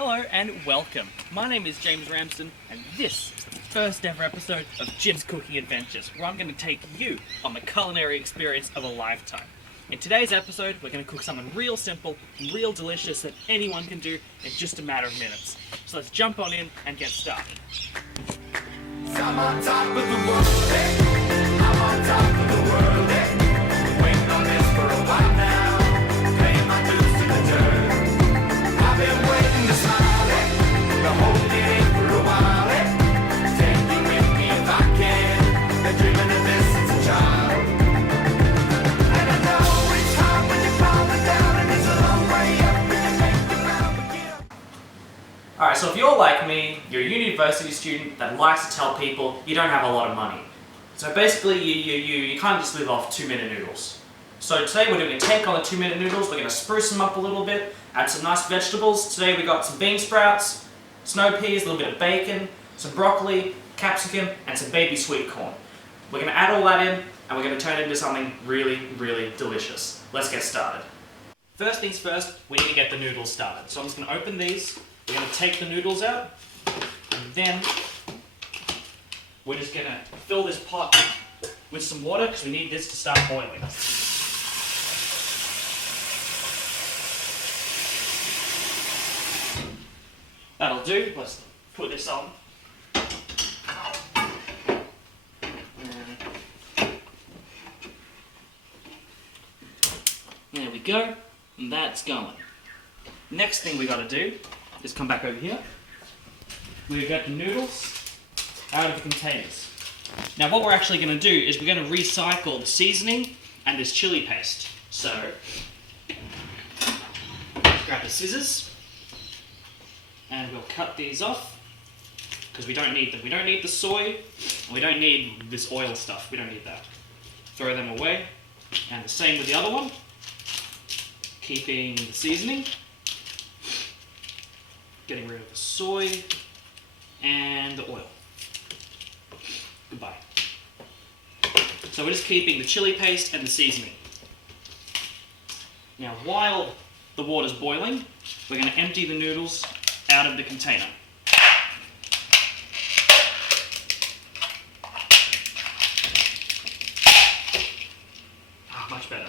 Hello and welcome. My name is James Ramsden and this is the first ever episode of Jim's Cooking Adventures, where I'm going to take you on the culinary experience of a lifetime. In today's episode, we're going to cook something real simple, real delicious that anyone can do in just a matter of minutes. So let's jump on in and get started. I'm on top of the world, eh? I'm on top of the world, eh? Waiting on this for a while now, paying my dues to the dirt. I've been waiting to smile, eh? Been holding it in for a while, eh? Take you with me if I can. Been dreaming of this since a child. And I know it's hard when you're falling down, and it's a long way up when you make the ground, but get up. Alright, so if you're like me, you're a university student that likes to tell people you don't have a lot of money. So basically, you can't just live off 2-minute noodles. So today we're doing a take on the 2-minute noodles. We're going to spruce them up a little bit, add some nice vegetables. Today we got some bean sprouts, snow peas, a little bit of bacon, some broccoli, capsicum, and some baby sweet corn. We're going to add all that in, and we're going to turn it into something really, really delicious. Let's get started. First things first, we need to get the noodles started. So I'm just going to open these. We're going to take the noodles out, and then we're just going to fill this pot with some water because we need this to start boiling. That'll do. Let's put this on. There we go, and that's going. Next thing we got to do is come back over here. We've got the noodles out of the containers. Now what we're actually going to do is we're going to recycle the seasoning and this chili paste. So, grab the scissors and we'll cut these off because we don't need them. We don't need the soy, and we don't need this oil stuff. We don't need that. Throw them away. And the same with the other one. Keeping the seasoning. Getting rid of the soy and the oil. Goodbye. So we're just keeping the chili paste and the seasoning. Now while the water's boiling, we're going to empty the noodles out of the container. Much better.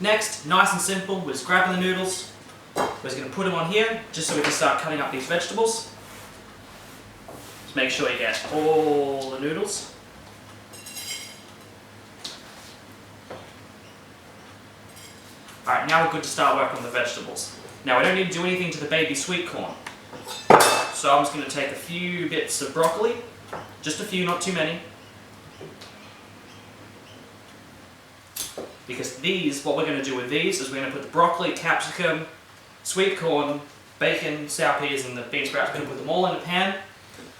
Next, nice and simple, we're just grabbing the noodles. We're just going to put them on here, just so we can start cutting up these vegetables. Just make sure you get all the noodles. Alright, now we're good to start working on the vegetables. Now we don't need to do anything to the baby sweet corn. So I'm just going to take a few bits of broccoli. Just a few, not too many. Because these, what we're going to do with these is we're going to put the broccoli, capsicum, sweet corn, bacon, sour peas, and the bean sprouts. We're going to put them all in a pan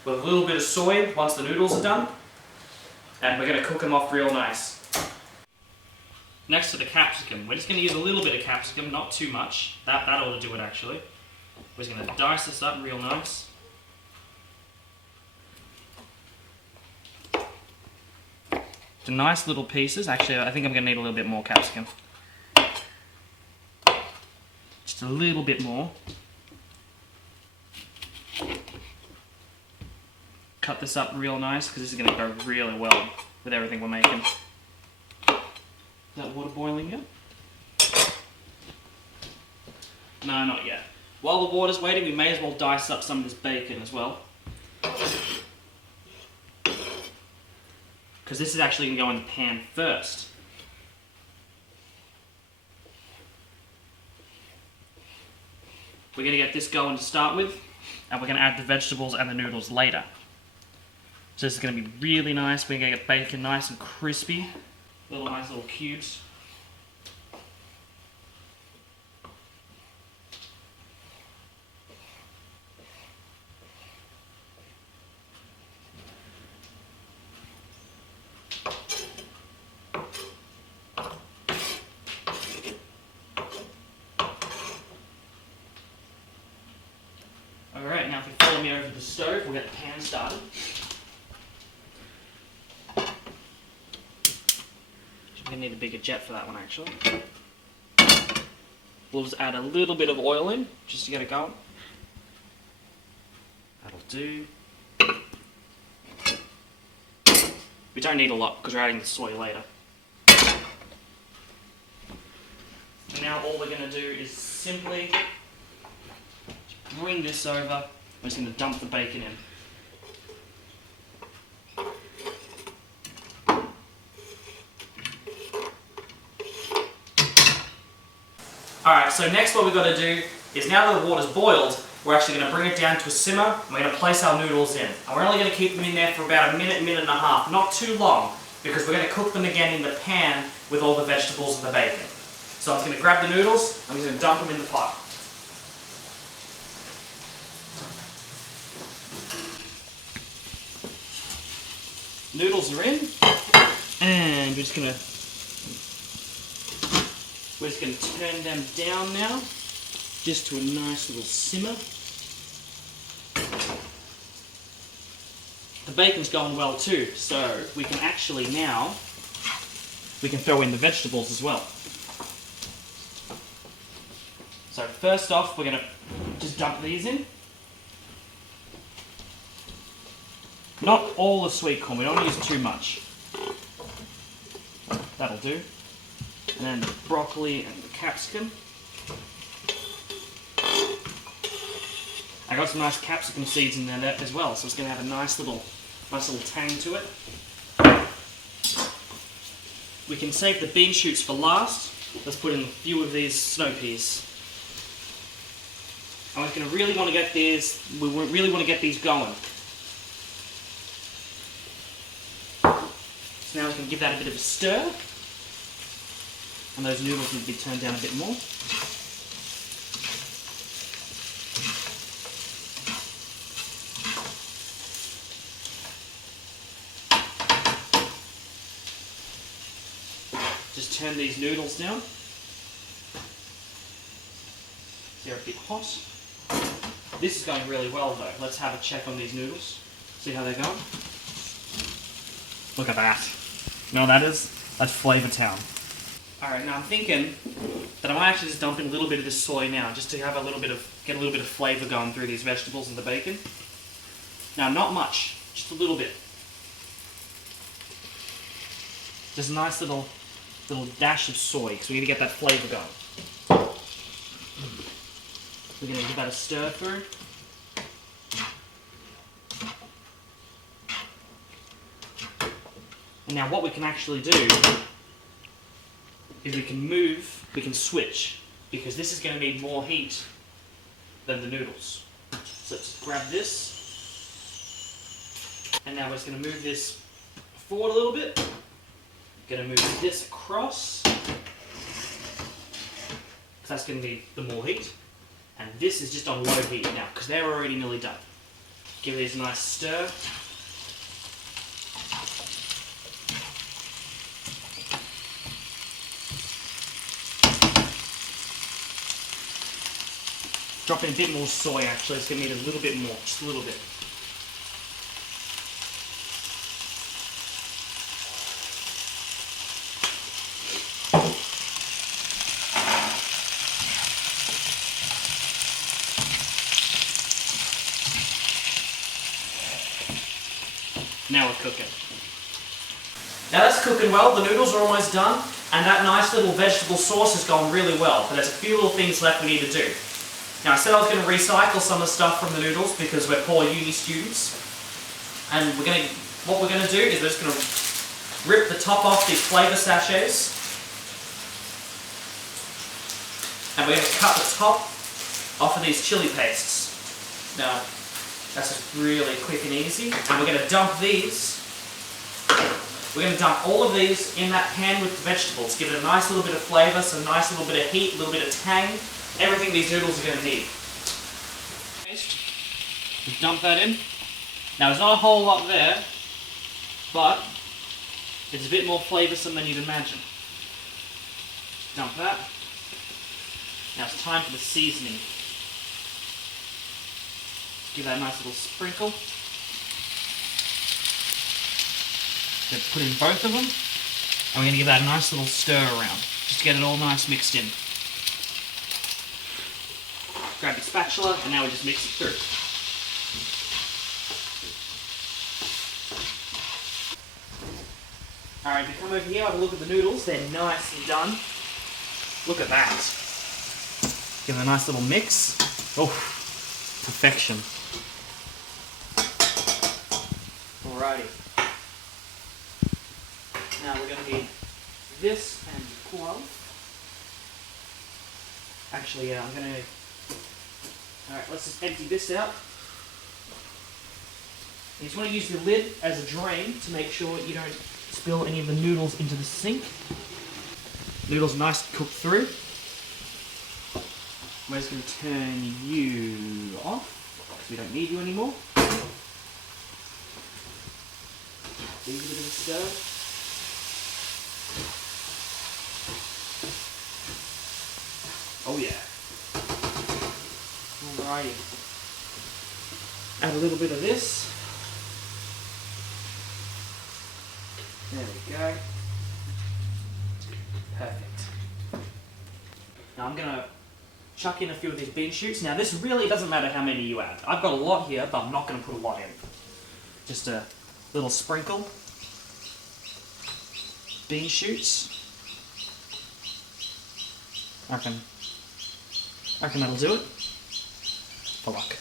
with a little bit of soy once the noodles are done. And we're going to cook them off real nice. Next to the capsicum, we're just going to use a little bit of capsicum, not too much. That ought to do it actually. We're just going to dice this up real nice. To nice little pieces. Actually, I think I'm going to need a little bit more capsicum. Just a little bit more. Cut this up real nice because this is going to go really well with everything we're making. Is that water boiling yet? No, not yet. While the water's waiting, we may as well dice up some of this bacon as well. Because this is actually going to go in the pan first. We're going to get this going to start with, and we're going to add the vegetables and the noodles later. So this is going to be really nice. We're going to get bacon nice and crispy. Nice little cubes. Alright, now if you follow me over to the stove, we'll get the pan started. We're going to need a bigger jet for that one actually. We'll just add a little bit of oil in, just to get it going. That'll do. We don't need a lot because we're adding the soy later. And now all we're going to do is simply bring this over. We're just going to dump the bacon in. Alright, so next what we've got to do is now that the water's boiled, we're actually going to bring it down to a simmer and we're going to place our noodles in. And we're only going to keep them in there for about a minute, minute and a half, not too long, because we're going to cook them again in the pan with all the vegetables and the bacon. So I'm just going to grab the noodles, I'm just going to dump them in the pot. Noodles are in, and we're just going to turn them down now, just to a nice little simmer. The bacon's going well too, so we can actually now, we can throw in the vegetables as well. So first off, we're going to just dump these in. Not all the sweet corn, we don't use too much. That'll do. And then the broccoli and the capsicum. I got some nice capsicum seeds in there as well, so it's going to have a nice little tang to it. We can save the bean shoots for last. Let's put in a few of these snow peas. And we're going to really want to get these. We really want to get these going. So now we can give that a bit of a stir. And those noodles need to be turned down a bit more. Just turn these noodles down. They're a bit hot. This is going really well though. Let's have a check on these noodles. See how they're going. Look at that. You know what that is? That's Flavor Town. Alright, now I'm thinking that I might actually just dump in a little bit of this soy now, just to have get a little bit of flavour going through these vegetables and the bacon. Now, not much, just a little bit. Just a nice little dash of soy, because we need to get that flavour going. We're going to give that a stir through. And now what we can actually do is we can switch, because this is going to need more heat than the noodles. So let's grab this, and now we're just going to move this forward a little bit. Going to move this across, because that's going to be the more heat. And this is just on low heat now, because they're already nearly done. Give these a nice stir. Drop in a bit more soy actually, it's going to need a little bit more, just a little bit. Now we're cooking. Now that's cooking well, the noodles are almost done, and that nice little vegetable sauce has gone really well, but there's a few little things left we need to do. Now I said I was going to recycle some of the stuff from the noodles because we're poor uni students, and what we're going to do is we're just going to rip the top off these flavour sachets, and we're going to cut the top off of these chili pastes. Now that's just really quick and easy, and we're going to dump these. We're going to dump all of these in that pan with the vegetables, give it a nice little bit of flavour, some nice little bit of heat, a little bit of tang. Everything these noodles are going to need. Just dump that in. Now there's not a whole lot there, but it's a bit more flavoursome than you'd imagine. Dump that. Now it's time for the seasoning. Give that a nice little sprinkle. Then put in both of them, and we're going to give that a nice little stir around, just to get it all nice mixed in. Grab your spatula, and now we just mix it through. Alright, if you come over here, have a look at the noodles. They're nice and done. Look at that. Give it a nice little mix. Oh, perfection. Alrighty. Now we're going to need this and glove. Actually, I'm going to... Alright, let's just empty this out. You just want to use the lid as a drain to make sure you don't spill any of the noodles into the sink. Noodles are nice to cook through. We're just going to turn you off because we don't need you anymore. Leave a bit of a stir. Oh yeah. Alrighty. Add a little bit of this. There we go. Perfect. Now I'm going to chuck in a few of these bean shoots. Now this really doesn't matter how many you add. I've got a lot here, but I'm not going to put a lot in. Just a little sprinkle. Bean shoots. I reckon that'll do it. For luck.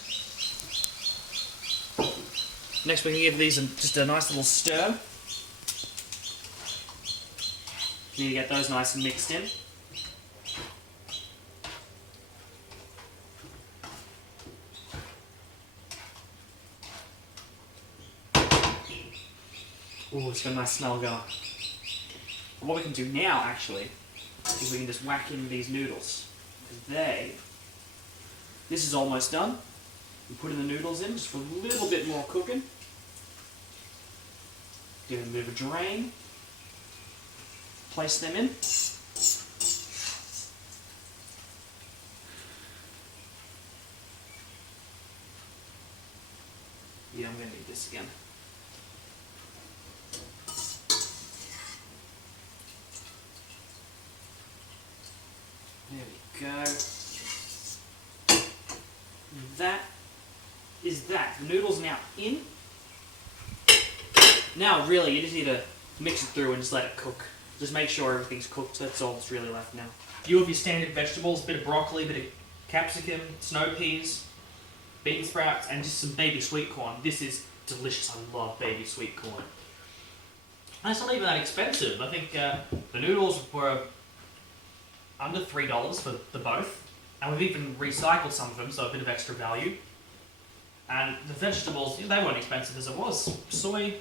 Next we can give these just a nice little stir. Need to get those nice and mixed in. Ooh, it's got a nice smell going. And what we can do now, actually, is we can just whack in these noodles. This is almost done. We put in the noodles in just for a little bit more cooking. Give them a bit of a drain. Place them in. Yeah, I'm going to need this again. There we go. That is that. The noodles are now in. Now really you just need to mix it through and just let it cook. Just make sure everything's cooked. That's all that's really left now. A few of your standard vegetables, a bit of broccoli, a bit of capsicum, snow peas, bean sprouts, and just some baby sweet corn. This is delicious. I love baby sweet corn. And it's not even that expensive. I think the noodles were under $3 for the both. And we've even recycled some of them, so a bit of extra value. And the vegetables, they weren't expensive as it was. Soy,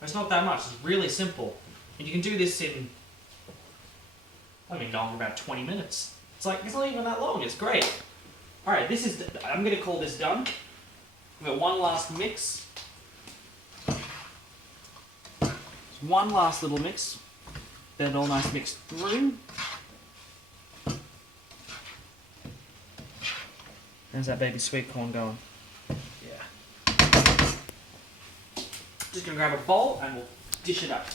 it's not that much. It's really simple. And you can do this in, I've been going for about 20 minutes. It's like, it's not even that long. It's great. Alright, I'm going to call this done. We've got one last mix. Just one last little mix. Get it all nice mixed through. How's that baby sweet corn going? Yeah. Just gonna grab a bowl and we'll dish it up.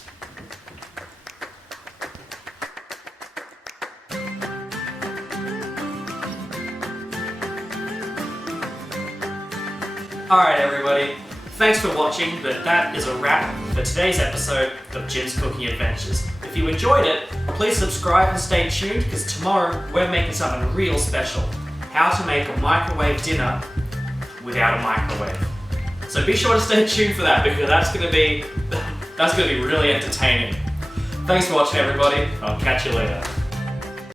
Alright everybody, thanks for watching, but that is a wrap for today's episode of Jim's Cooking Adventures. If you enjoyed it, please subscribe and stay tuned because tomorrow we're making something real special. How to make a microwave dinner without a microwave. So be sure to stay tuned for that because that's gonna be really entertaining. Thanks for watching everybody. I'll catch you later.